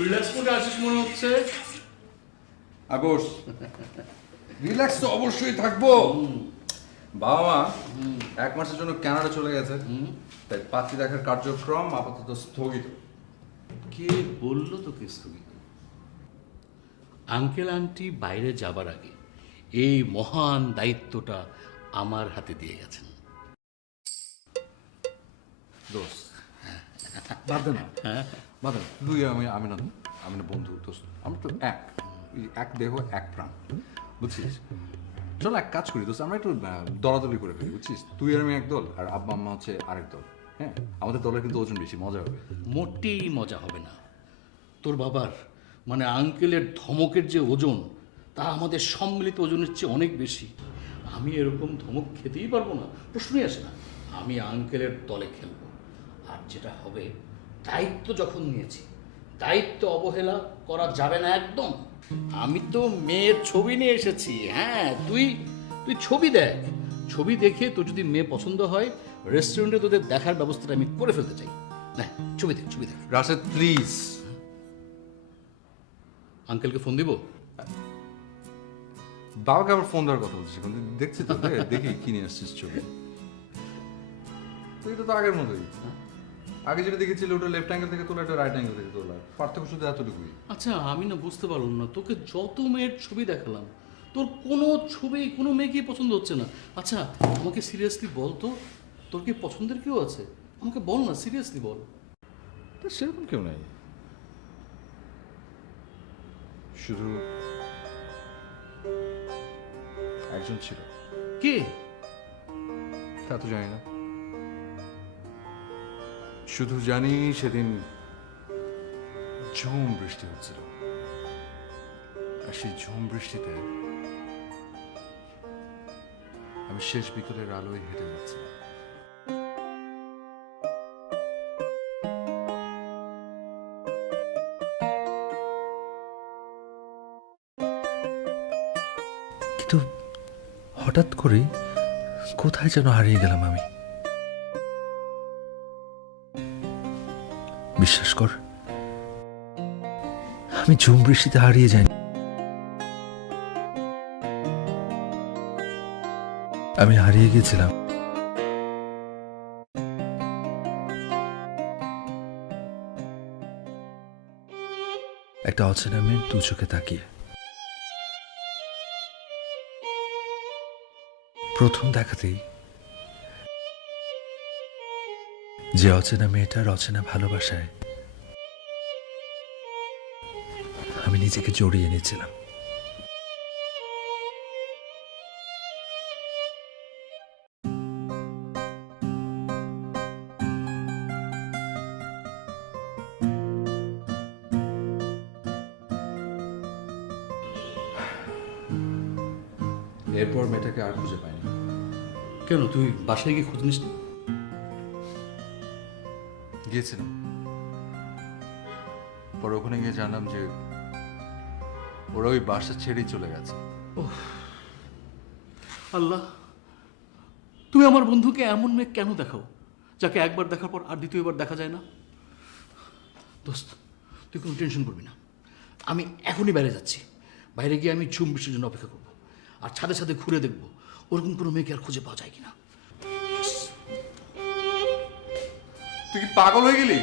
Relax করে আসিস মনে হচ্ছে। আগস্ট রিল্যাক্স তো অবশ্যই থাকবো। বাবা মা 1 মাসের জন্য কানাডা চলে গেছে, তাই পাত্রী দেখার কার্যক্রম আপাতত স্থগিত। কে বললো তোকে স্থগিত? আঙ্কেল আন্টি বাইরে যাবার আগে এই মহান দায়িত্বটা আমার হাতে দিয়ে গেছেন। দোস্ত বাদ দে না, বাদ দে না। তুই আমি না বন্ধু দোস্ত, আমরা তো এক দেহ এক প্রাণ, বুঝছিস? চল এক কাজ করি দোস্ত, আমরা একটু দলাদলি করে ফেলি, বুঝছিস? তুই আর আমি এক দল, আর আব্বা আম্মা হচ্ছে আরেক দল। হ্যাঁ, আমাদের দলের কিন্তু ওজন বেশি, মজা হবে। মোটেই মজা হবে না। তোর বাবার মানে আঙ্কেলের ধমকের যে ওজন, তা আমাদের সম্মিলিত ওজনের চেয়ে অনেক বেশি। আমি এরকম ধমক খেতেই পারবো না, প্রশ্নই আসে না। আমি আঙ্কেলের দলে খেলবো। আর যেটা হবে, দায়িত্ব যখন নিয়েছি, দায়িত্ব অবহেলা করা যাবে না একদম। আমি তো মেয়ের ছবি নিয়ে এসেছি। হ্যাঁ, তুই ছবি দেখ। ছবি দেখে তোর যদি মেয়ে পছন্দ হয়, রেস্টুরেন্টে তোদের দেখার ব্যবস্থাটা আমি করে ফেলতে চাই। না, ছবি দেখ। রাশেদ প্লিজ। আঙ্কেলকে ফোন দিব? বাবাকে আবার ফোন দেওয়ার কথা বলছিস? দেখছি তো, দেখি কি নিয়ে আসছিস ছবি। এটা তো আগের মতোই। আগে যেটা দেখেছিল ওটা লেফট অ্যাঙ্গেল থেকে তোলা, এটা রাইট অ্যাঙ্গেল থেকে তোলা, পার্থক্য শুধু এতটুকুই। আচ্ছা, আমি না বুঝতে পারলাম না, তোকে যত মেয়ের ছবি দেখালাম, তোর কোনো ছবি কোনো মেয়েকে পছন্দ হচ্ছে না। আচ্ছা, আমাকে সিরিয়াসলি বল তো, তোর কি পছন্দের কেউ আছে? আমাকে বল না, সিরিয়াসলি বল। সেরকম কেউ নাই, শুধু একজন ছিল। কে? তা তো জানি না, শুধু জানি সেদিন ঝুম বৃষ্টি হচ্ছিল, আর সেই ঝুম বৃষ্টিতে আমি শেষ বিকেলের আলোয় হেঁটে যাচ্ছিলাম। কিন্তু হঠাৎ করে কোথায় যেন হারিয়ে গেলাম আমি। বিশ্বাস কর, আমি ঝুম বৃষ্টিতে হারিয়ে যাইনি। আমি হারিয়ে গেছিলাম একটা অচেনা মেয়ের দু চোখে তাকিয়ে। প্রথম দেখাতেই যে অচেনা মেয়েটার অচেনা ভালোবাসায় আমি নিজেকে জড়িয়ে নিয়েছিলাম। এরপর মেয়েটাকে আর খুঁজে পাইনি। কেন, তুই বাসায় গিয়ে খোঁজ নিস? গিয়েছিলাম, পরে ওখানে গিয়ে জানলাম যে ওরা ওই বাসা ছেড়েই চলে গেছে। আল্লাহ, তুমি আমার বন্ধুকে এমন মেয়ে কেন দেখাও, যাকে একবার দেখার পর আর দ্বিতীয়বার দেখা যায় না? দোস্ত, তুই কোনো টেনশন করবি না, আমি এখনই বাইরে যাচ্ছি। বাইরে গিয়ে আমি ঝুম বৃষ্টির জন্য অপেক্ষা করবো, আর ছাদে ছাদে ঘুরে দেখবো ওরকম কোনো মেয়েকে আর খুঁজে পাওয়া যায় কিনা। তুই কি পাগল হয়ে গেলি?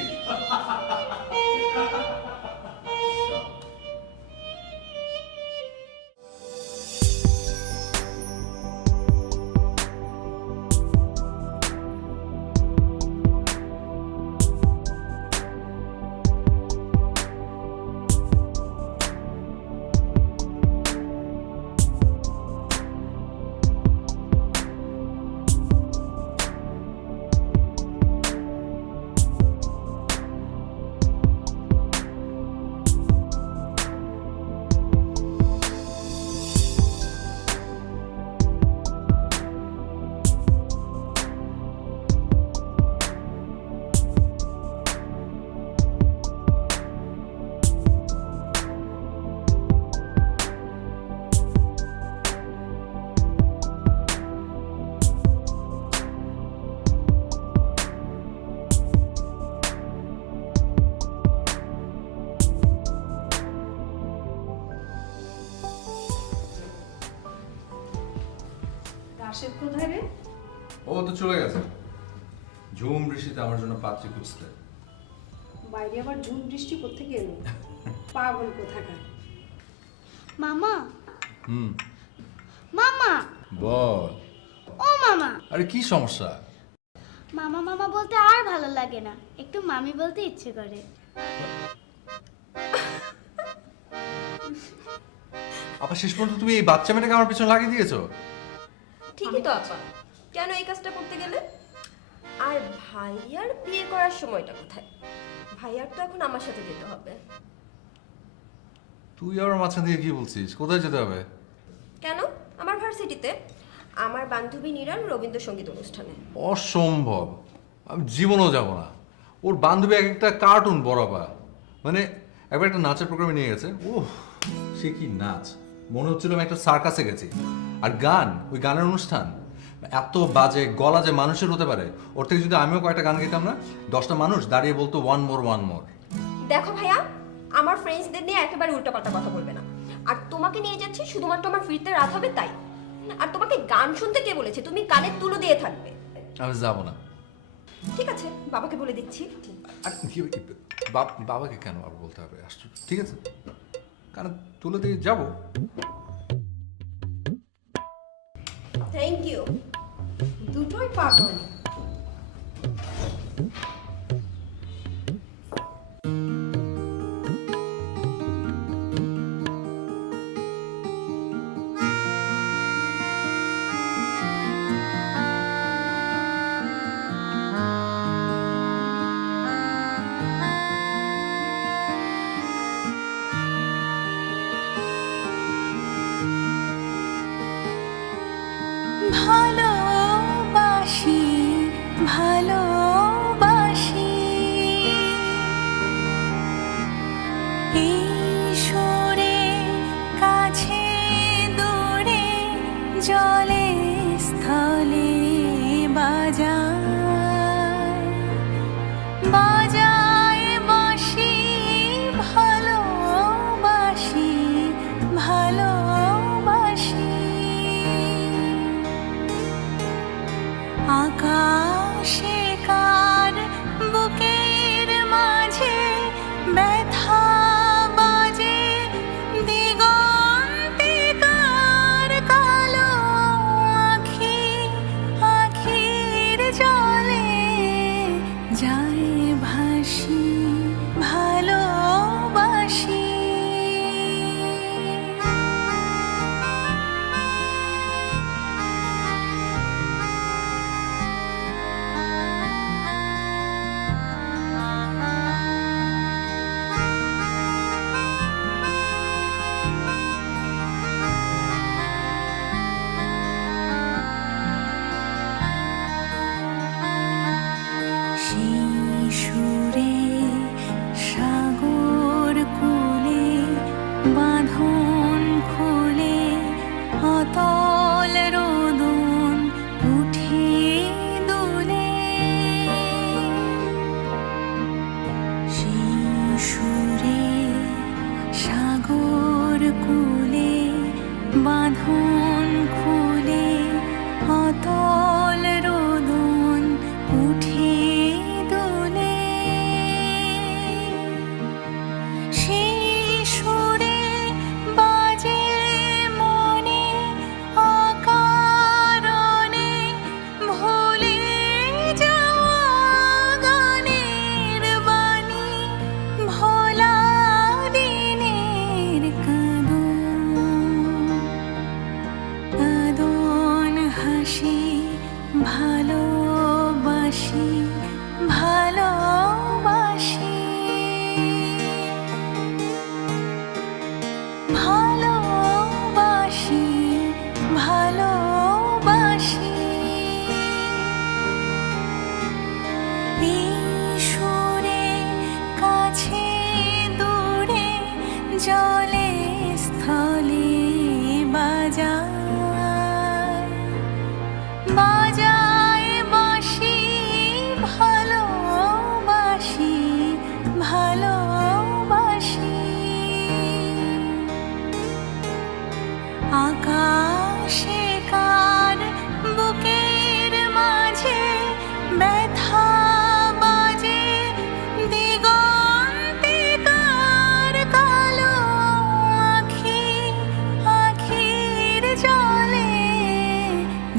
রাশেদ কোথায় রে? ও তো চলে গেছে ঝুম ঋষিতে আমার জন্য পাত্রী খুঁজতে। বাইরে আবার ঝুম বৃষ্টি কোত্থেকে এলো? পাগল কোথাকার। মামা হুম মামা বল। ও মামা আরে কি সমস্যা? মামা মামা বলতে আর ভালো লাগে না, একটু মামি বলতে ইচ্ছে করে। আবার শেষ পর্যন্ত তুমি এই বাচ্চা মেয়েটাকে আমার পিছনে লাগিয়ে দিয়েছো। ঠিকই তো আপা, কেন এই কাজটা করতে গেলে? আর ভাইয়ার বিয়ে করার সময়টা কোথায়? ভাইয়ার তো এখন আমার সাথে যেতে হবে। তুই আবার মাঝখান থেকে কি বলছিস? কোথায় যেতে হবে? কেন? আমার ভার্সিটিতে আমার বান্ধবী নিরার রবীন্দ্রসঙ্গীত অনুষ্ঠানে। অসম্ভব, আমি জীবনেও যাব না। ওর বান্ধবী এক একটা কার্টুন বরাবর, মানে একবার একটা নাচের প্রোগ্রামে নিয়ে গেছে। ওহ সে কি নাচ, মনে হচ্ছিল আমি একটা সার্কাসে গেছি। আর গান, ওই গানের অনুষ্ঠান এত বাজে, গলা যে মানুষের হতে পারে। ওর থেকে যদি আমিও কয়েকটা গান গেতাম না, 10টা মানুষ দাঁড়িয়ে বলতো ওয়ান মোর ওয়ান মোর। দেখো ভাইয়া, আমার ফ্রেন্ডসদের নিয়ে একেবারে উল্টাপাল্টা কথা বলবে না। আর তোমাকে নিয়ে যাচ্ছি শুধুমাত্র আমার ফিরতে রাত হবে তাই। আর তোমাকে গান শুনতে কে বলেছে? তুমি কানের তুলো দিয়ে থাকবে। আমি যাবো না। ঠিক আছে, বাবাকে বলে দিচ্ছি। আর বাবাকে কেন আবার বলতে হবে? আশ্চর্য। ঠিক আছে, কারণ তুলে দিয়ে যাবো। Thank you. দুটোই পাগল। ভালোবাসি ভালোবাসি এই সুরে কাছে দূরে জলে স্থলে বাজায় বাজায় বাঁশি ভালোবাসি ভালোবাসি আকাশে কার বুকের মাঝে ব্যথা বাজে দিগন্তে কার কালো আখি আখির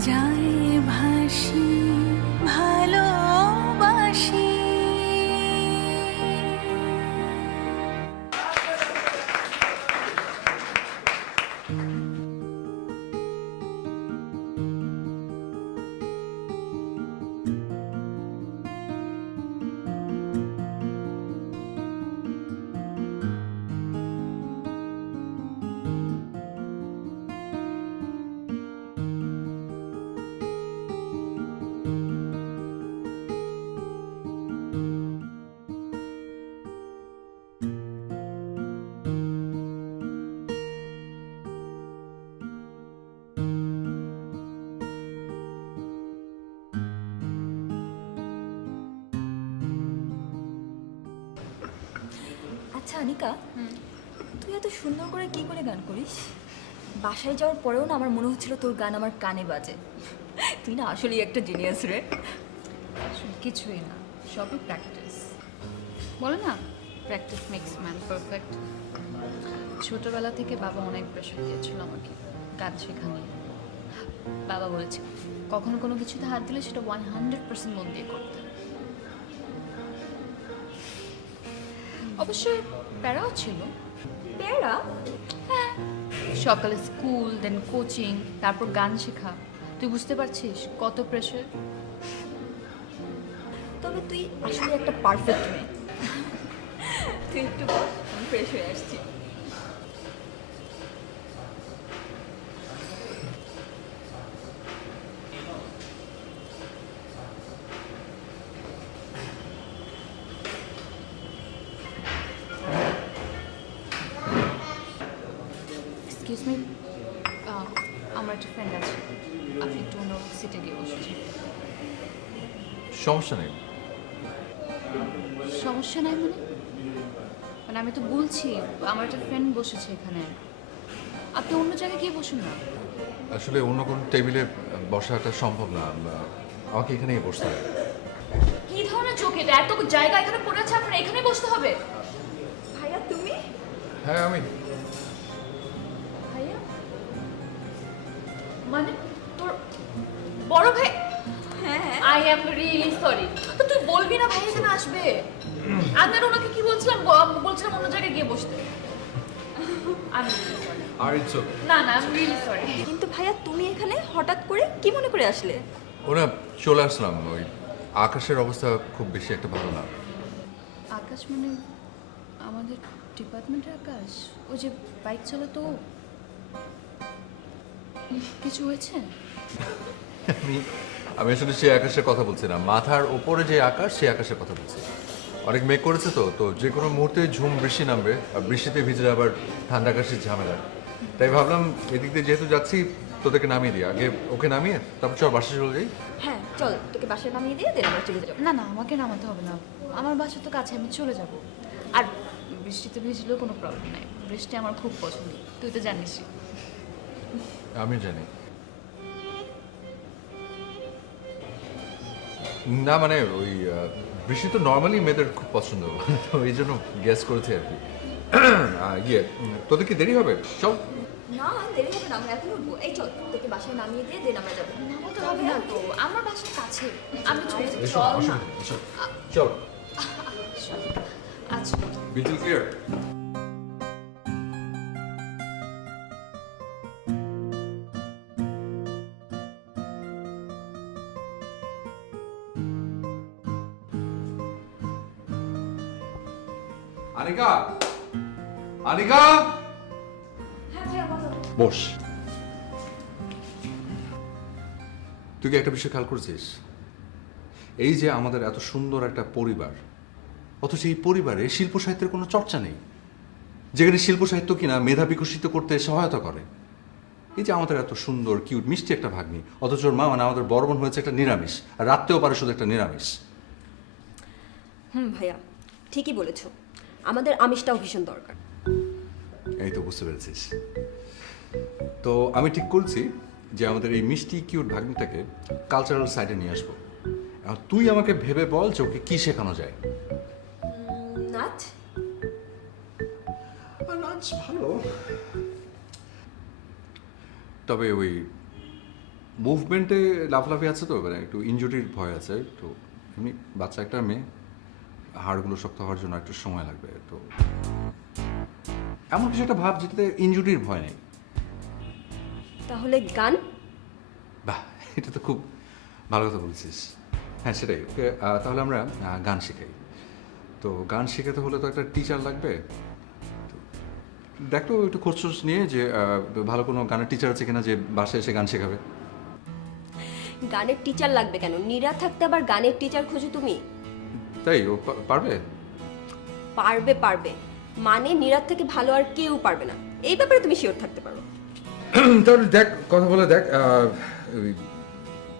যায় ভাসি ভালোবাসি। আচ্ছা আনিকা, তুই এত সুন্দর করে কি করে গান করিস? বাসায় যাওয়ার পরেও না আমার মনে হচ্ছিল তোর গান আমার কানে বাজে। তুই না আসলেই একটা জিনিয়াস রে। কিছুই না, সবই প্র্যাকটিস। বলে না, প্র্যাকটিস মেক্স ম্যান পারফেক্ট। ছোটবেলা থেকে বাবা অনেক প্রেশার দিয়েছিল আমাকে গান শেখা নিয়ে। বাবা বলেছে কখনো কোনো কিছুতে হাত দিলে সেটা 100% মন দিয়ে করতে। অবশ্যই প্যারাও ছিল। প্যারা? হ্যাঁ, সকালে স্কুল, দেন কোচিং, তারপর গান শেখা। তুই বুঝতে পারছিস কত প্রেশার? তবে তুই আসলে একটা পারফেক্ট মেয়ে। তুই একটু ফ্রেশ হয়ে আসছি। এক্সকিউজ মি, আমার একটা ফ্রেন্ড আছে, আপনি একটু অন্য সিটে গিয়ে বসেছেন। সমস্যা নেই। সমস্যা নাই মানে? মানে আমি তো বলছি আমার একটা ফ্রেন্ড বসেছে এখানে, আপনি অন্য জায়গায় গিয়ে বসুন না। আসলে অন্য কোনো টেবিলে বসাটা সম্ভব না, আমাকে এখানেই বসতে হবে। কি ধরনের চোখ এটা? এত জায়গা এখানে পড়ে আছে, আপনার এখানে বসতে হবে? ভাইয়া তুমি? হ্যাঁ আমি। ভাইয়া মানে তোর বড় ভাই? হ্যাঁ আই এম রিয়েলি সরি। তো তুই বলবি না ভাই এখানে আসবে? আমি আর ওনাকে কি বলছিলাম, বলছিলাম অন্য জায়গায় গিয়ে বসতে। আমি সরি। R it's okay. না না, আই এম রিয়েলি সরি। কিন্তু ভাইয়া তুমি এখানে হঠাৎ করে কি মনে করে আসলে? ওরা চলে আসলাম, ওই আকাশের অবস্থা খুব বেশি একটা ভালো না। আকাশ মানে আমাদের ডিপার্টমেন্টের আকাশ? ও যে বাইক চালাতো? কিছু হয়েছে? আমি আসলে সেই আকাশের কথা বলছি না, মাথার ওপরে যে আকাশ সেই আকাশের কথা বলছি। অনেক মেঘ করেছে তো যে কোনো মুহূর্তে ঝুম বৃষ্টি নামবে, আর বৃষ্টিতে ভিজলে আবার ঠান্ডা কাশির ঝামেলা। তাই ভাবলাম এদিক দিয়ে যেহেতু যাচ্ছি তোদেরকে নামিয়ে দিই, আগে ওকে নামিয়ে তারপর চল বাসে চলে যাই। হ্যাঁ চল, তোকে বাসায় নামিয়ে দিয়ে দেন আমরা চলে যাবো। না না, আমাকে নামাতে হবে না, আমার বাসা তো কাছে, আমি চলে যাব। আর বৃষ্টিতে ভিজলেও কোনো প্রবলেম নাই, বৃষ্টি আমার খুব পছন্দ, তুই তো জানিসই। আমি জানি না, মানে ওই বৃষ্টি তো নর্মালি মেয়েদের খুব পছন্দ, তো এই জন্য গ্যাস করেছি আর কি। তোদের কি দেরি হবে? চল। না দেরি হবে না, আমরা এখন উঠবো। এই চল, তোকে বাসায় নামিয়ে দিয়ে দেন আমরা যাবো। নামাতে হবে না তো, আমার বাসার কাছে, আমি চলে যাবো। এসো, চল না। অসুবিধা নেই, এসো। চল। আচ্ছা বিটল ক্লিয়ার। আনিকা, আনিকা, বস। তুই কি একটা বিষয় খেয়াল করেছিস? এই যে আমাদের এত সুন্দর একটা পরিবার, অথচ এই পরিবারে শিল্প সাহিত্যের কোনো চর্চা নেই, যেখানে শিল্প সাহিত্য কিনা মেধা বিকশিত করতে সহায়তা করে। এই যে আমাদের এত সুন্দর কিউট মিষ্টি একটা ভাগ্নি, অথচ ওর মা মানে আমাদের বড় বোন হয়েছে একটা নিরামিষ, আর রাখতেও পারে শুধু একটা নিরামিষ। ভাইয়া ঠিকই বলেছো, আমাদের আমিষটাও ভীষণ দরকার। এই তো বুঝতে পেরেছিস। তো আমি ঠিক করছি যে আমাদের এই মিষ্টি কিউট ভাগ্নিটাকে কালচারাল সাইডে নিয়ে আসবো। এখন তুই আমাকে ভেবে বল যে ওকে কি শেখানো যায়। নাচ? নাচ ভালো, তবে ওই মুভমেন্টে লাফলাফি আছে তো, মানে একটু ইনজুরির ভয় আছে, তো এমনি বাচ্চা একটা মেয়ে, হাড়গুলো শক্ত হওয়ার জন্য একটু সময় লাগবে, তো এমন কিছু একটা ভাব যেটাতে ইনজুরির ভয় নেই। তাহলে গান? বাহ, এটা তো খুব ভালো কথা বলছিস। হ্যাঁ সেটাই, ওকে তাহলে আমরা গান শেখাই। তো গান শেখাতে হলে তো একটা টিচার লাগবে। তো দেখো একটু খোঁজ নিয়ে যে ভালো কোনো গানের টিচার আছে কিনা যে বাসায় এসে গান শেখাবে। গানের টিচার লাগবে কেন? নীরা থাকতে আবার গানের টিচার খোঁজো তুমি? তাই ও পারবে? পারবে পারবে, মানে নীরার থেকে ভালো আর কেউ পারবে না, এই ব্যাপারে তুমি শিওর থাকতে পারো। তাহলে দেখ, কথা বলে দেখ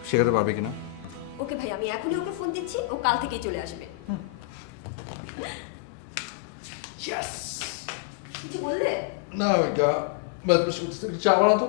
শেখাতে পারবে কিনা। ওকে ভাই, আমি এখনই ওকে ফোন দিচ্ছি, ও কাল থেকেই চলে আসবে। কিছু বললে? না চা বানাও তো।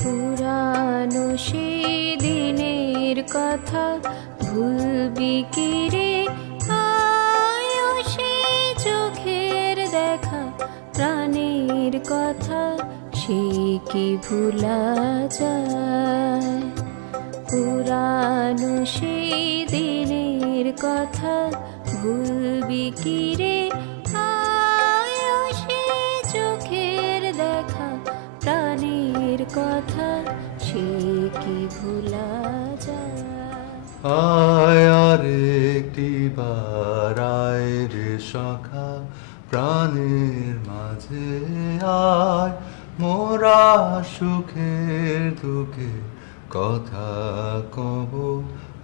পুরানো সেই দিনের কথা ভুলবি কি রে, আয়ো সেই চোখের দেখা প্রাণের কথা, সে কি ভুলা যায়। পুরানো সেই দিনের কথা ভুলবি কি রে, আয়ো সেই চোখের দেখা প্রাণের কথা, সে কি ভুলা যায়। আয় আর একটি বার আয় রে সখা, প্রাণের মাঝে আয়, মোরা সুখের দুঃখে কথা কব,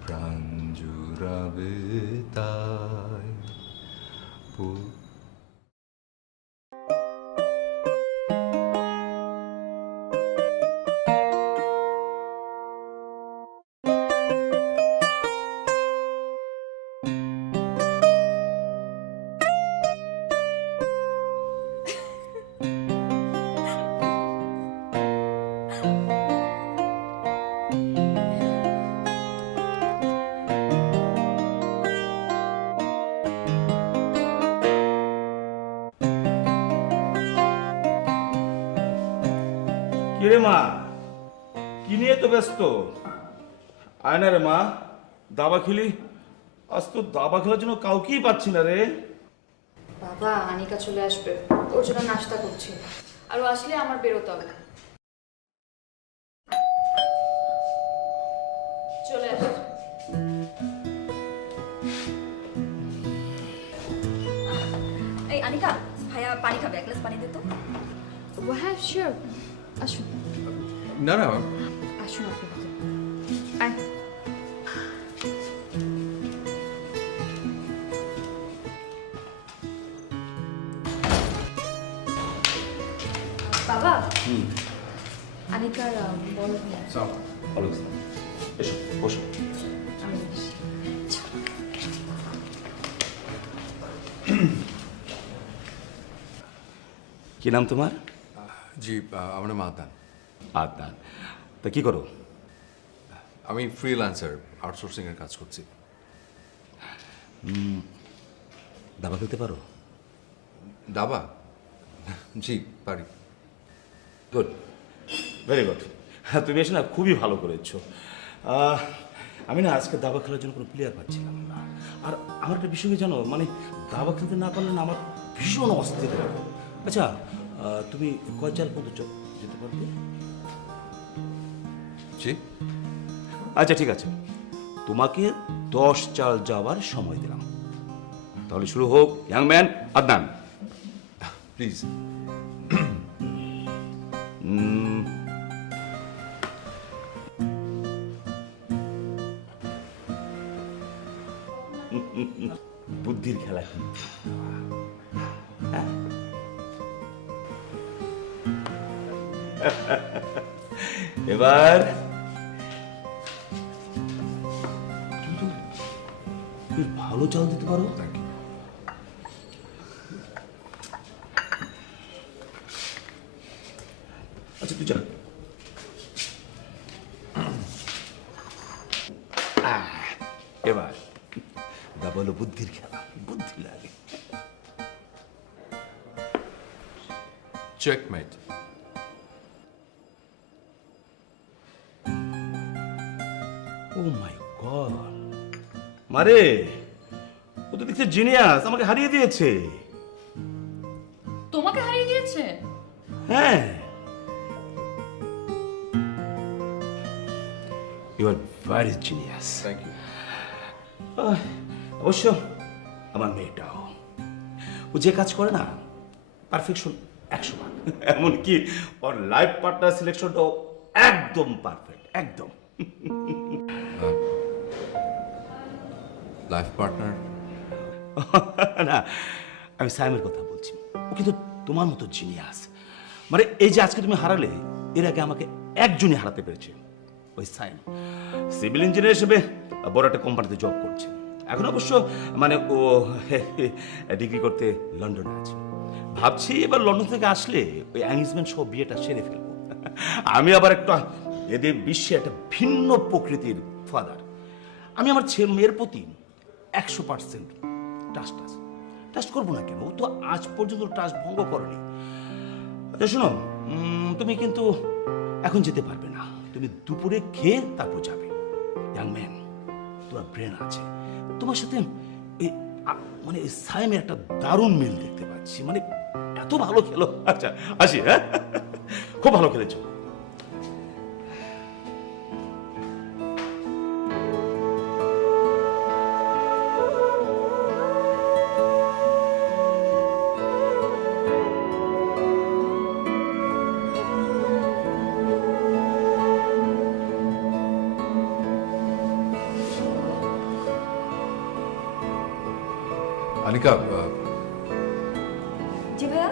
প্রাণ জুড়াবে তাই। কিরে মা, কি নিয়ে তো ব্যস্ত? আয় না রে মা, দাবা খেলি। আজ তো দাবা খেলার জন্য কাউকেই পাচ্ছি না রে। বাবা, আনিকা চলে আসবে, ওর জন্য নাস্তা করছি, আর ও আসলে আমার বেরোতে হবে। চলে আসবে। এই আনিকা, ভাইয়া পানি খাবে, এক গ্লাস পানি দে তো। হ্যাঁ শিওর, আসুন না না, আসুন আপনি। আয়। বাবা, আনিকার বড় ভাই। এসো বসো। আমি বসি। কি নাম তোমার? জি আমার নাম আদনান। আদনান। তা কি করো? আমি ফ্রিল্যান্সার, আউটসোর্সিংয়ের কাজ করছি। দাবা খেলতে পারো? দাবা? জি পারি। Good, very good. হ্যাঁ, তুমি এসে না খুবই ভালো করেছো। আমি না আজকে দাবা খেলার জন্য কোনো প্লেয়ার পাচ্ছিলাম না, আর আমার একটা বিষয় কি জানো, মানে দাবা খেলতে না পারলে না আমার ভীষণ অস্থির লাগে। আচ্ছা, তুমি কয় চাল পর্যন্ত যেতে পারবে? জি আচ্ছা ঠিক আছে, তোমাকে 10 চাল যাওয়ার সময় দিলাম, তাহলে শুরু হোক। Young man Adnan, please. বুদ্ধির খেলা কি? হ্যাঁ? এবার তুমি ভালো চাল দিতে পারো। আচ্ছা তুই চল, হলো বুদ্ধির খেলা, বুদ্ধি লাগে। চেকমেট। ও মাই গড, মারে ও তো দেখছে জিনিয়াস, আমাকে হারিয়ে দিয়েছে। তোমাকে হারিয়ে দিয়েছে? হ্যাঁ, you are very genius. Thank you. অবশ্য আমার মেয়েটাও, ও যে কাজ করে না, পারফেকশন 100 এমনকি ওর লাইফ পার্টনার সিলেকশনটাও একদম পারফেক্ট, একদম। Life partner? না, আমি সাইমের কথা বলছি। ও কিন্তু তোমার মতো জিনিয়াস। মানে এই যে আজকে তুমি হারালে, এর আগে আমাকে একজনই হারাতে পেরেছে, ওই সাইম। সিভিল ইঞ্জিনিয়ার হিসেবে বড় একটা কোম্পানিতে জব করছে এখন। অবশ্য মানে ও ডিগ্রি করতে লন্ডনে আছে। ভাবছি এবার লন্ডন থেকে আসলে ওই এঙ্গেজমেন্ট সহ বিয়েটা সেরে ফেলবো। আমি আবার একটা এদের বিশ্বে একটা ভিন্ন প্রকৃতির ফাদার। আমি আমার মেয়ের প্রতি 100% ট্রাস্ট করবো না কেন? ও তো আজ পর্যন্ত ট্রাস্ট ভঙ্গ করেনি। আচ্ছা শোনো, তুমি কিন্তু এখন যেতে পারবে না, তুমি দুপুরে খেয়ে তারপর যাবে। ইয়াং ম্যান, তোমার ব্রেন আছে, তোমার সাথে মানে সাইমের একটা দারুণ মিল দেখতে পাচ্ছি। মানে এত ভালো খেলো। আচ্ছা আসি, হ্যাঁ, খুব ভালো খেলেছো। আনিকা, জি ভাইয়া।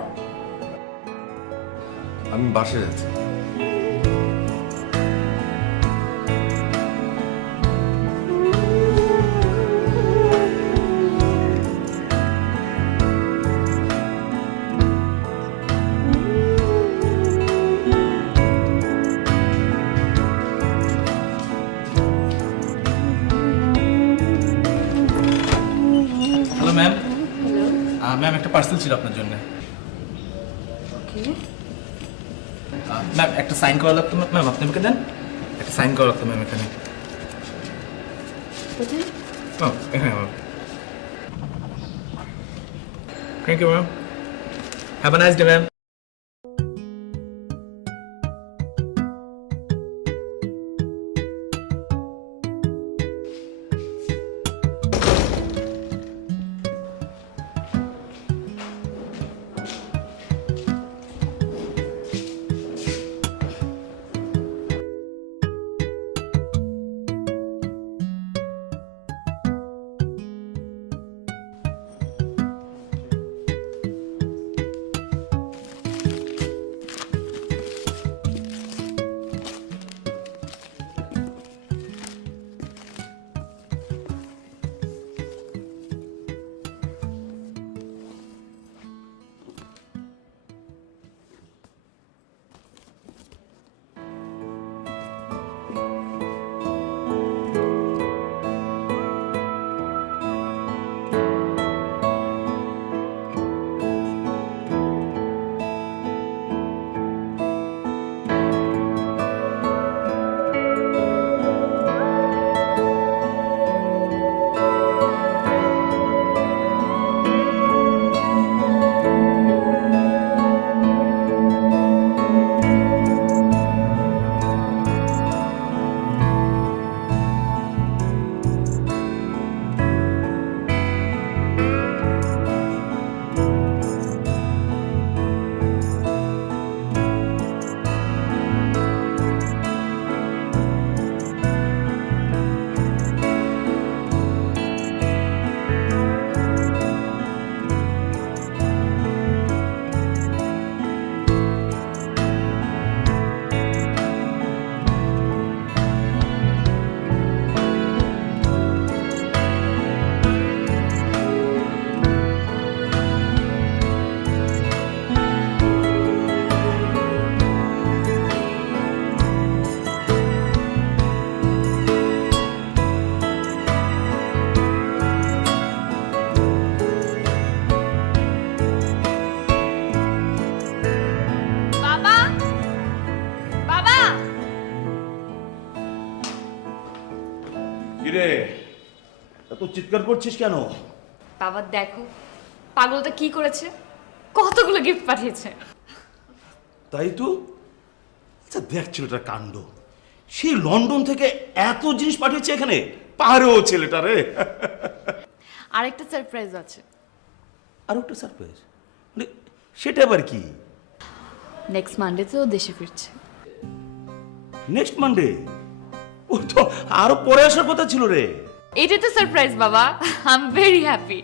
আমি বাসায় যাচ্ছি। Hello ma'am. ম্যাম একটা পার্সেল ছিল আপনার জন্য। ম্যাম একটা সাইন করা লাগতো। ম্যাম আপনি আমাকে দেন, একটা সাইন করা লাগতো ম্যাম এখানে। ম্যাম এখানে ma'am. Thank you ma'am, have a nice day ma'am. কিরে এত চিৎকার করছিস কেন? বাবা দেখো পাগলটা কি করেছে, কতগুলো গিফট পাঠিয়েছে। তাই তো। আচ্ছা দেখ ছেলেটার কাণ্ড, সেই লন্ডন থেকে এত জিনিস পাঠিয়েছে এখানে, পারেও ছেলেটা রে। আরেকটা সারপ্রাইজ আছে। আর একটা সারপ্রাইজ মানে সেটা আবার কি? নেক্সট মানডেতে ও দেশে ফিরছে। Next Monday? ও তো আরো পরে আসার কথা ছিল রে। এটাই তো সারপ্রাইজ বাবা, আই এম ভেরি হ্যাপি।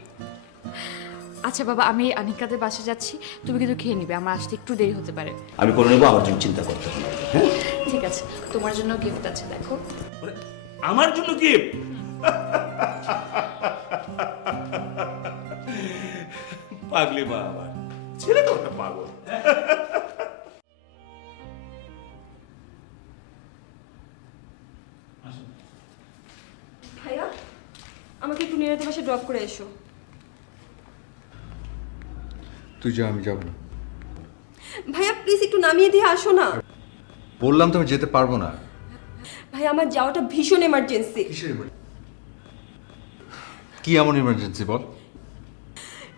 আচ্ছা বাবা, আমি আনিকাদের বাসা যাচ্ছি, তুমি কিন্তু খেয়ে নিবে, আমার আসতে একটু দেরি হতে পারে। আমি করে নেবো, আমার জন্য চিন্তা করতে হবে। হ্যাঁ ঠিক আছে, তোমার জন্য গিফট আছে দেখো। আমার জন্য গিফট? পাগলি মা আমার ছেলেটা ওটা পাগল। ভাইয়া আমাকে একটু নিরাতে বাসে ড্রপ করে এসো। তুই যা, আমি যাবো না। ভাইয়া প্লিজ একটু নামিয়ে দিয়ে আসো না। বললাম তো আমি যেতে পারবো না। ভাই আমার যাওয়াটা ভীষণ এমার্জেন্সি। কি এমন ইমার্জেন্সি বল?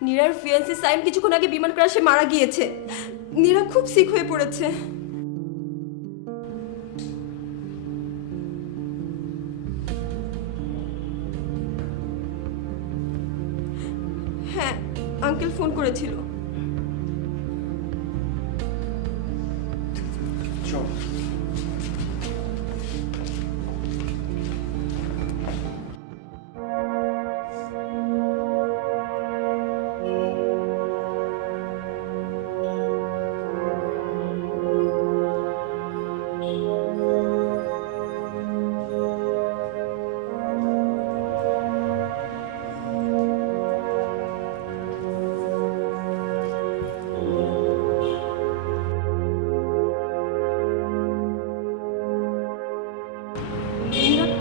নীরার ফিয়ান্সি সাইম কিছুক্ষণ আগে বিমান ক্রাশে মারা গিয়েছে। নীরা খুব সিক হয়ে পড়েছে। হ্যাঁ আঙ্কেল ফোন করেছিল।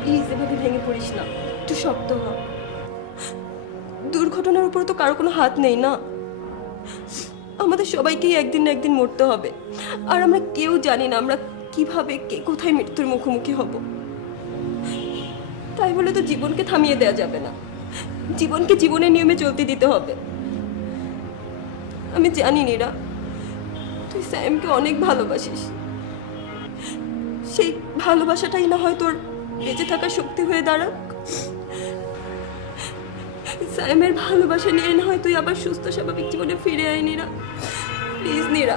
প্লিজ এভাবে ভেঙে পড়িস না, একটু শক্ত হ। দুর্ঘটনার উপর তো কারো কোনো হাত নেই না। আমাদের সবাইকেই একদিন না একদিন মরতে হবে, আর আমরা কেউ জানি না আমরা কিভাবে কে কোথায় মৃত্যুর মুখোমুখি হব। তাই বলে তো জীবনকে থামিয়ে দেওয়া যাবে না, জীবনকে জীবনের নিয়মে চলতে দিতে হবে। আমি জানি নীরা, তুই স্যামকে অনেক ভালোবাসিস। সেই ভালোবাসাটাই না হয় তোর বেঁচে থাকার শক্তি হয়ে দাঁড়াক। স্যামের ভালোবাসা নিয়ে না হয় তুই আবার সুস্থ স্বাভাবিক জীবনে ফিরে আয় নীরা। প্লিজ নীরা,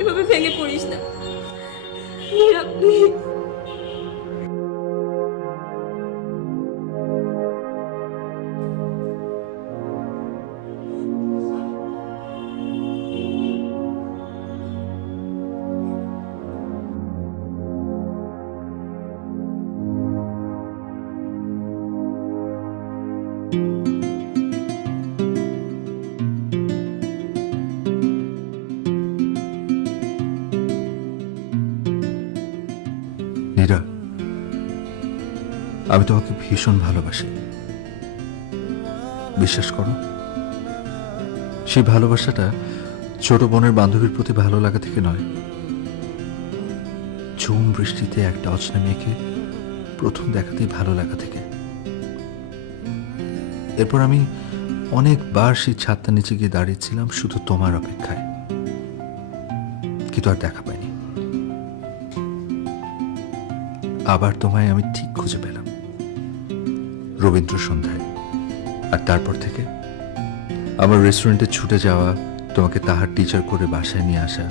এভাবে ভেঙে পড়িস না নীরা, প্লিজ। নীরা, আমি তোমাকে ভীষণ ভালোবাসি, বিশ্বাস করো। সেই ভালোবাসাটা ছোট বোনের বান্ধবীর প্রতি ভালো লাগা থেকে নয়, ঝুম বৃষ্টিতে একটা অচেনা মেয়েকে প্রথম দেখাতেই ভালো লাগা থেকে। এরপর আমি অনেকবার সেই ছাদটা নিচে গিয়ে দাঁড়িয়েছিলাম শুধু তোমার অপেক্ষায়, কিন্তু আর দেখা পাইনি। আবার তোমায় আমি ঠিক খুঁজে পেলাম রবীন্দ্র সন্ধ্যায়, আর তারপর থেকে আমার রেস্টুরেন্টে ছুটে যাওয়া, তোমাকে তাহার টিচার করে বাসায় নিয়ে আসা,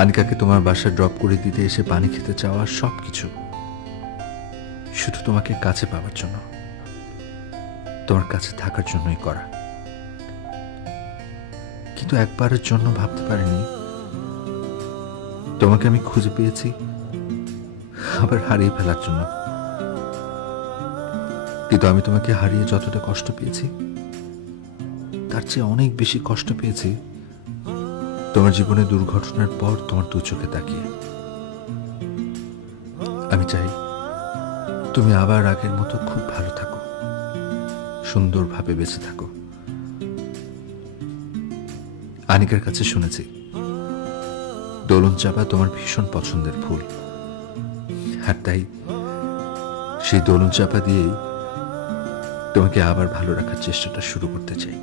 আনিকাকে তোমার বাসায় ড্রপ করে দিতে এসে পানি খেতে চাওয়া, সব কিছু শুধু তোমাকে কাছে পাওয়ার জন্য, তোমার কাছে থাকার জন্যই করা। কিন্তু একবারের জন্য ভাবতে পারিনি তোমাকে আমি খুঁজে পেয়েছি আবার হারিয়ে ফেলার জন্য। কিন্তু আমি তোমাকে হারিয়ে যতটা কষ্ট পেয়েছি, তার চেয়ে অনেক বেশি কষ্ট পেয়েছি তোমার জীবনে দুর্ঘটনার পর তোমার দু চোখে তাকিয়ে। আমি চাই তুমি আবার আগের মতো খুব ভালো থাকো, সুন্দরভাবে বেঁচে থাকো। আনিকার কাছে শুনেছি দোলন চাপা তোমার ভীষণ পছন্দের ফুল, আর তাই সেই দোলন চাপা দিয়েই তোমাকে আবার ভালো রাখার চেষ্টাটা শুরু করতে চাই।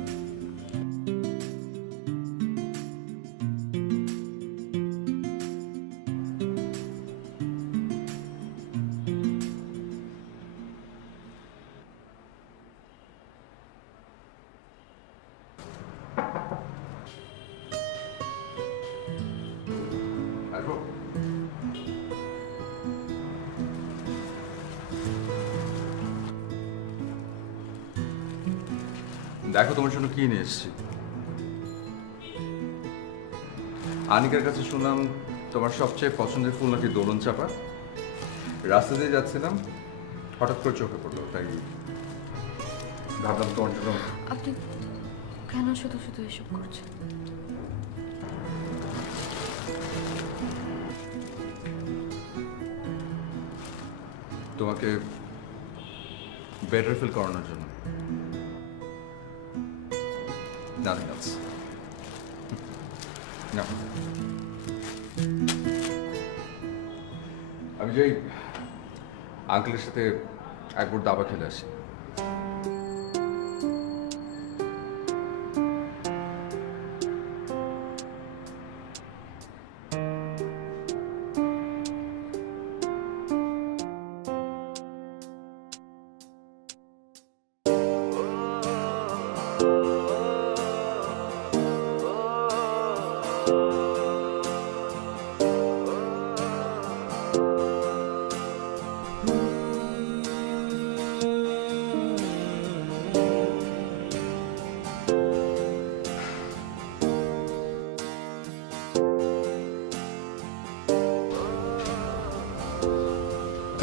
দেখো তোমার জন্য কি নিয়ে এসেছি। আনিকার কাছে শুনলাম তোমার সবচেয়ে পছন্দের ফুল নাকি দোলন চাপা। রাস্তা দিয়ে যাচ্ছিলাম, হঠাৎ করে চোখে পড়লো, তাই ভাবলাম তোমার জন্য। আপনি কেন শুধু শুধু এসব করছেন? তোমাকে বেটার ফিল করানোর জন্য। Nothing else. No. আমি যাই আঙ্কেলের সাথে একবার দাবা খেলে আসি।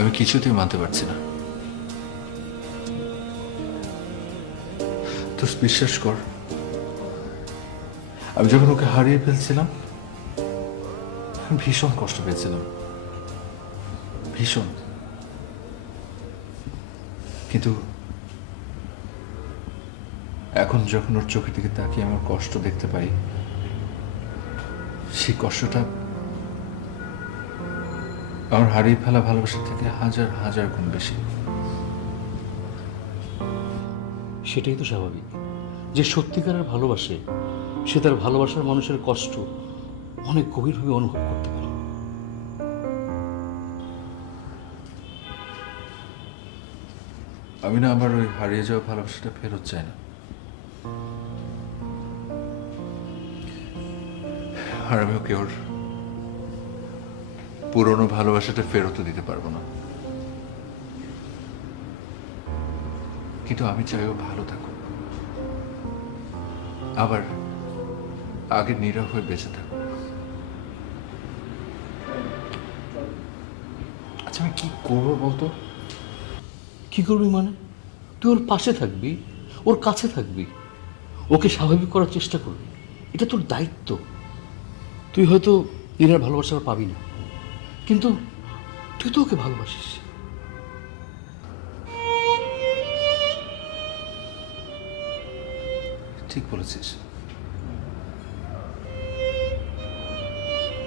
আমি কিছুতেই মানতে পারছি না। তো বিশ্বাস কর, আমি যখন ওকে হারিয়ে ফেলছিলাম আমি ভীষণ কষ্ট পেয়েছিলাম, ভীষণ। কিন্তু এখন যখন ওর চোখের দিকে তাকিয়ে আমার কষ্ট দেখতে পাই, সেই কষ্টটা আমার হারিয়ে ফেলা ভালোবাসা থেকে হাজার হাজার গুণ বেশি। সেটাই তো স্বাভাবিক, যে সত্যিকারের ভালোবাসে সে তার ভালোবাসার মানুষের কষ্ট অনেক গভীরভাবে অনুভব করতে পারে। আমি না আমার ওই হারিয়ে যাওয়া ভালোবাসাটা ফেরত চাই না। আর আমি ওকে ওর পুরনো ভালোবাসাটা ফেরত দিতে পারবো না, কিন্তু আমি চাই ও ভালো থাকুক, আবার আগে নীরব হয়ে বেঁচে থাকুক। আচ্ছা আমি কি করবো বলতো? কি করবি মানে? তুই ওর পাশে থাকবি, ওর কাছে থাকবি, ওকে স্বাভাবিক করার চেষ্টা করবি। এটা তোর দায়িত্ব। তুই হয়তো নীরার ভালোবাসা আর পাবি না, কিন্তু তুই তো ওকে ভালোবাসিস। ঠিক বলেছিস,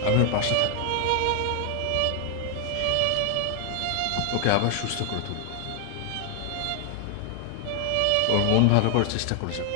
আমি ওর পাশে থাকবো, ওকে আবার সুস্থ করে তুলব, ওর মন ভালো করার চেষ্টা করে যাবো।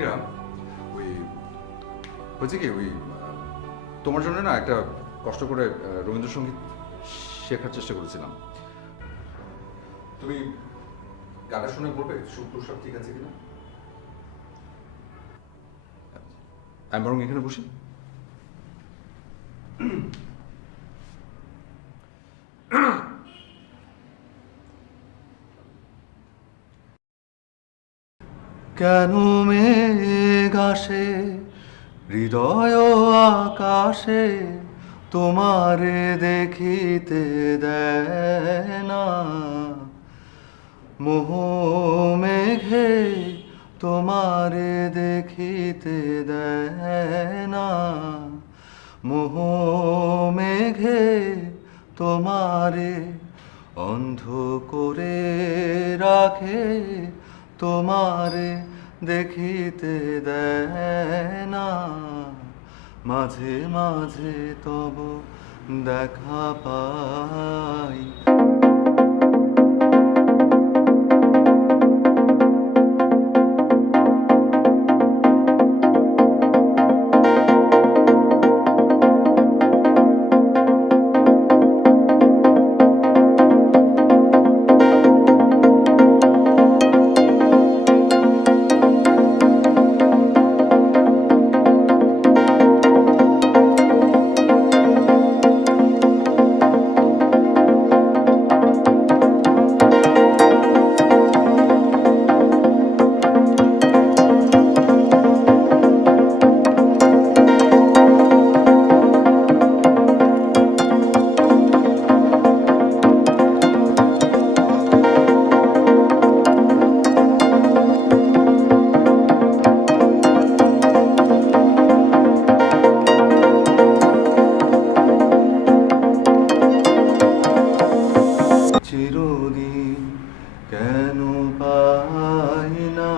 মীরা, ওই হয়েছে কি ওই তোমার জন্য না একটা কষ্ট করে রবীন্দ্রসঙ্গীত শেখার চেষ্টা করেছিলাম। তুমি গানটা শুনে বলবে সুর টুর সব ঠিক আছে কিনা? আমি বরং এখানে বসি। কেন মেঘ আসে হৃদয় আকাশে, তোমারে দেখিতে দেয় না, মোহ মেঘে তোমারে দেখিতে দেয় না, মোহ মেঘে তোমারে অন্ধ করে রাখে, তোমারে দেখিতে দেয় না, মাঝে মাঝে তব দেখা পাই। চিরদিন কেন পাই না,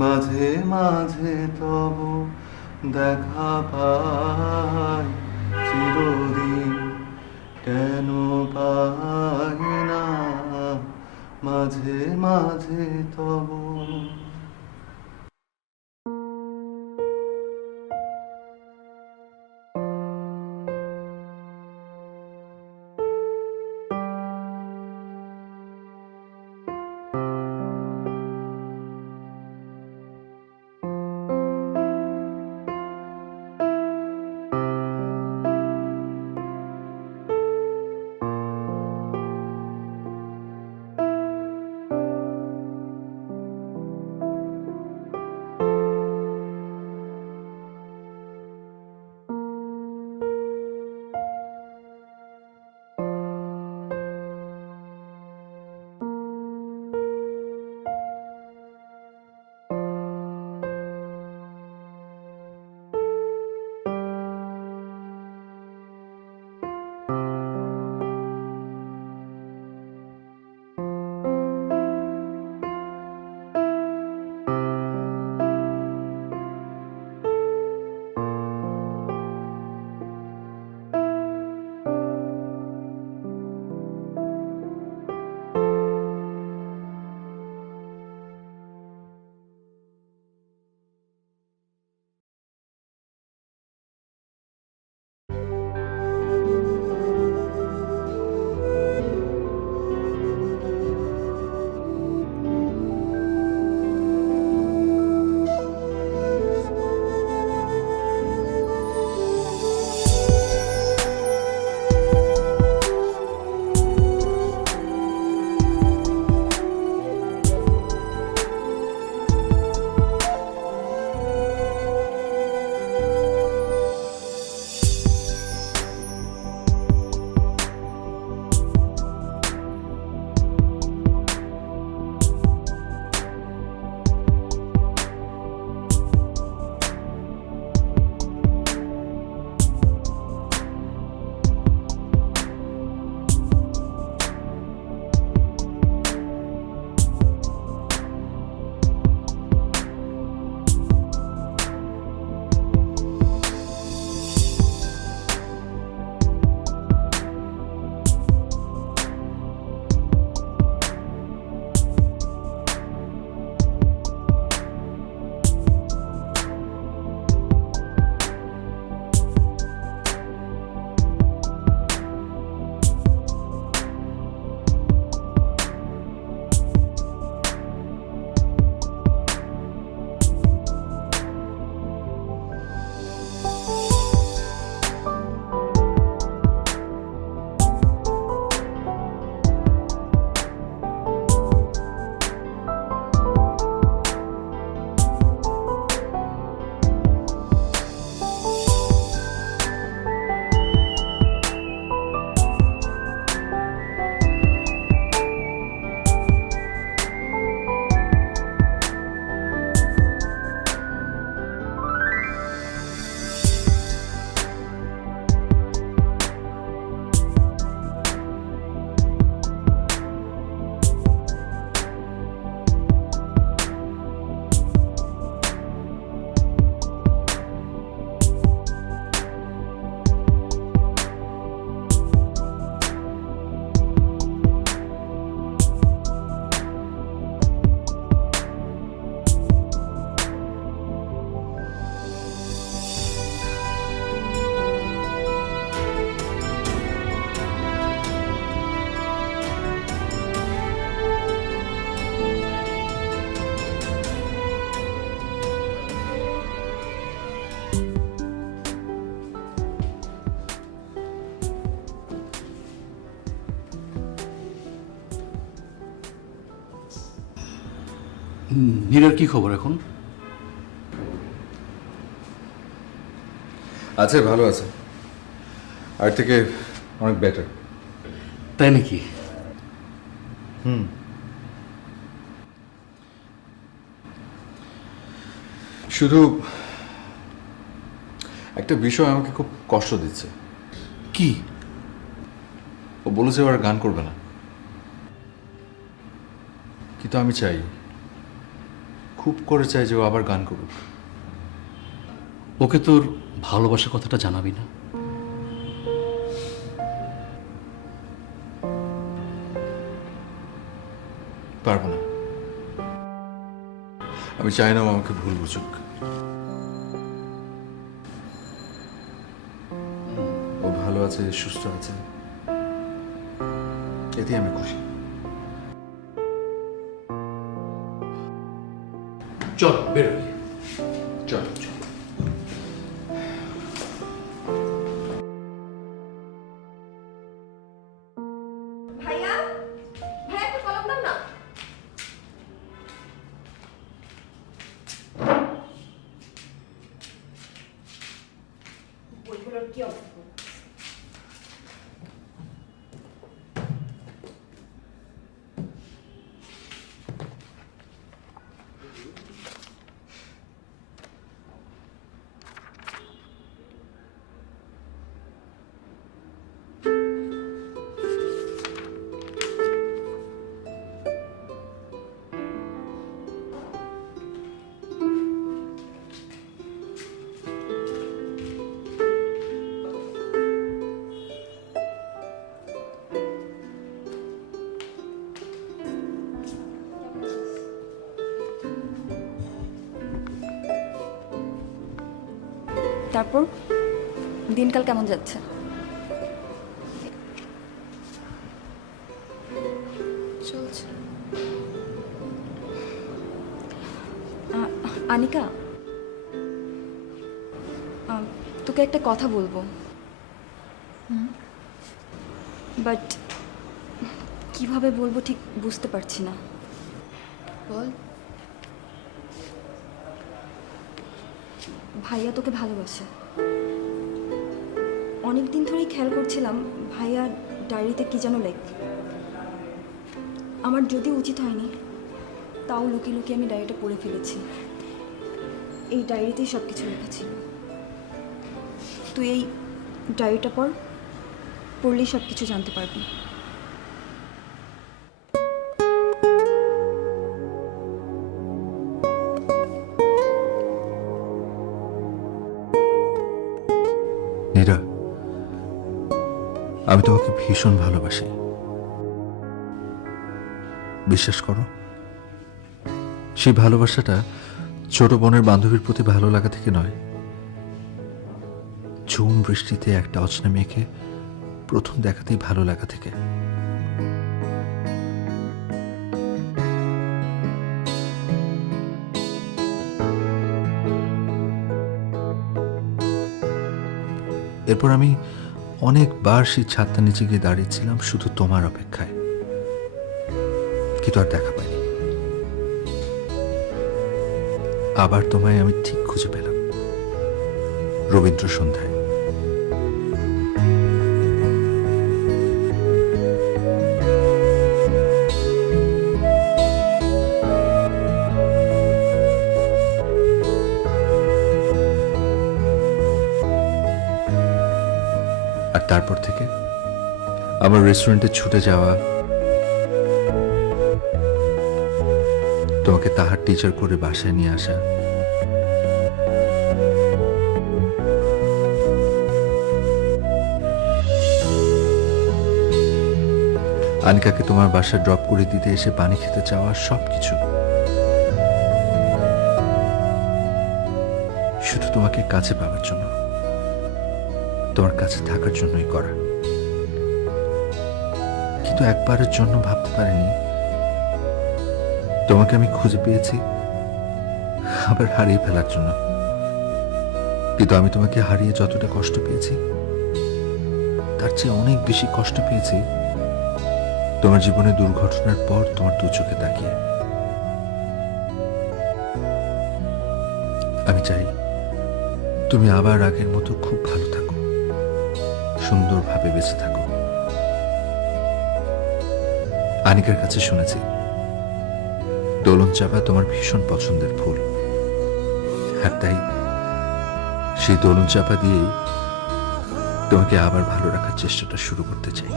মাঝে মাঝে তব দেখা পাই, চিরদিন কেন পাই না, মাঝে মাঝে তব। নীরার কি খবর এখন? আছে, ভালো আছে, আর থেকে অনেক বেটার। তাই নাকি? শুধু একটা বিষয় আমাকে খুব কষ্ট দিচ্ছে। কি? ও বলেছে ও আর গান করবে না, কিন্তু আমি চাই, খুব করে চাই যে ও আবার গান করুক। ওকে তোর ভালোবাসার কথাটা জানাবি না? পারবো না, আমি চাই না ও আমাকে ভুল বুঝুক। ও ভালো আছে, সুস্থ আছে, এতে আমি খুশি। চল বেরোই। চল। ভাইয়া ভাইয়া একটা কলম দাও না। বইগুলোর কি অবস্থা? তারপর দিনকাল কেমন যাচ্ছে? চলছে। আনিকা, তোকে একটা কথা বলবো, বাট কিভাবে বলবো ঠিক বুঝতে পারছি না। বল। ভাইয়া তোকে ভালোবাসে। অনেক দিন ধরেই খেয়াল করছিলাম ভাইয়া ডায়েরিতে কি যেন লেখে। আমার যদি উচিত হয়নি, তাও লুকিয়ে লুকিয়ে আমি ডায়েরিটা পড়ে ফেলেছি। এই ডায়েরিতেই সব কিছু লেখা ছিল। তুই এই ডায়েরিটা পড়লেই সব কিছু জানতে পারবি। নীরা, আমি তোমাকে ভীষণ ভালোবাসি, বিশ্বাস করো। সেই ভালোবাসাটা ছোট বোনের বান্ধবীর প্রতি ভালো লাগা থেকে নয়, ঝুম বৃষ্টিতে একটা অচেনা মেয়েকে প্রথম দেখাতেই ভালো লাগা থেকে। এরপর আমি অনেকবার সেই ছাদটা নিচে গিয়ে দাঁড়িয়েছিলাম শুধু তোমার অপেক্ষায়, কিন্তু আর দেখা পাইনি। আবার তোমায় আমি ঠিক খুঁজে পেলাম রবীন্দ্র সন্ধ্যায়। আর তারপর থেকে আমার রেস্টুরেন্টে ছুটে যাওয়া, তোমাকে তাহার টিচার করে বাসায় নিয়ে আসা, আনিকাকে তোমার বাসায় ড্রপ করে দিতে এসে পানি খেতে চাওয়া, সবকিছু শুধু তোমাকে কাছে পাওয়ার জন্য, তোমার কাছে থাকার জন্যই করা। কিন্তু একবারের জন্য ভাবতে পারিনি তোমাকে আমি খুঁজে পেয়েছি আবার হারিয়ে ফেলার জন্য। কিন্তু আমি তোমাকে হারিয়ে যতটা কষ্ট পেয়েছি, তার চেয়ে অনেক বেশি কষ্ট পেয়েছি তোমার জীবনে দুর্ঘটনার পর তোমার দু চোখে তাকিয়ে। আমি চাই তুমি আবার আগের মতো খুব ভালো থাকো, সুন্দরভাবে বেঁচে থাকো। আনিকার কাছে শুনেছি দোলন চাপা তোমার ভীষণ পছন্দের ফুল, আর তাই সেই দোলন চাপা দিয়েই তোমাকে আবার ভালো রাখার চেষ্টাটা শুরু করতে চাই।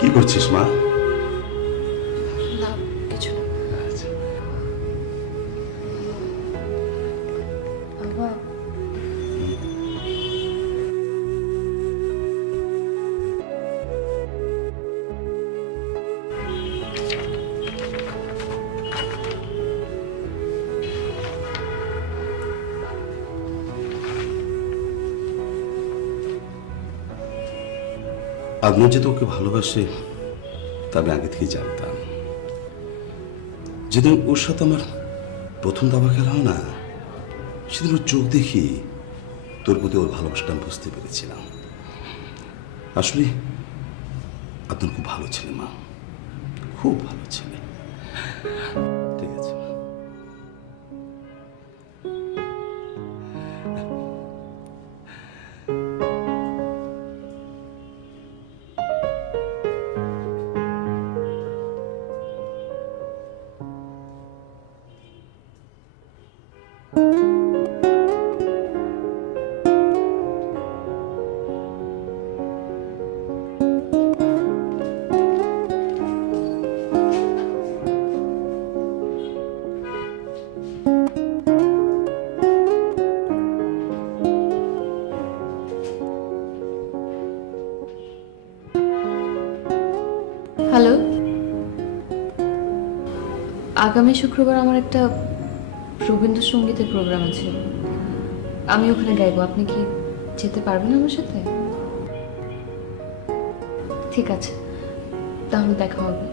কি করছিস মা? না কিছু না। বাবা, আদনান যে তোকে ভালোবাসে তা আমি আগে থেকে জানতাম। যেদিন ওর সাথে আমার প্রথম দাবা খেলা হয় না, সেদিন ওর চোখ দেখি তোর প্রতি ওর ভালোবাসাটা আমি বুঝতে পেরেছিলাম। আসলে আদনান খুব ভালো ছেলে মা, খুব ভালো ছেলে। ঠিক আছে মা। হ্যালো, আগামী শুক্রবার আমার একটা রবীন্দ্রসঙ্গীতের প্রোগ্রাম আছে, আমি ওখানে গাইবো। আপনি কি যেতে পারবেন আমার সাথে? ঠিক আছে, তাহলে দেখা হবে।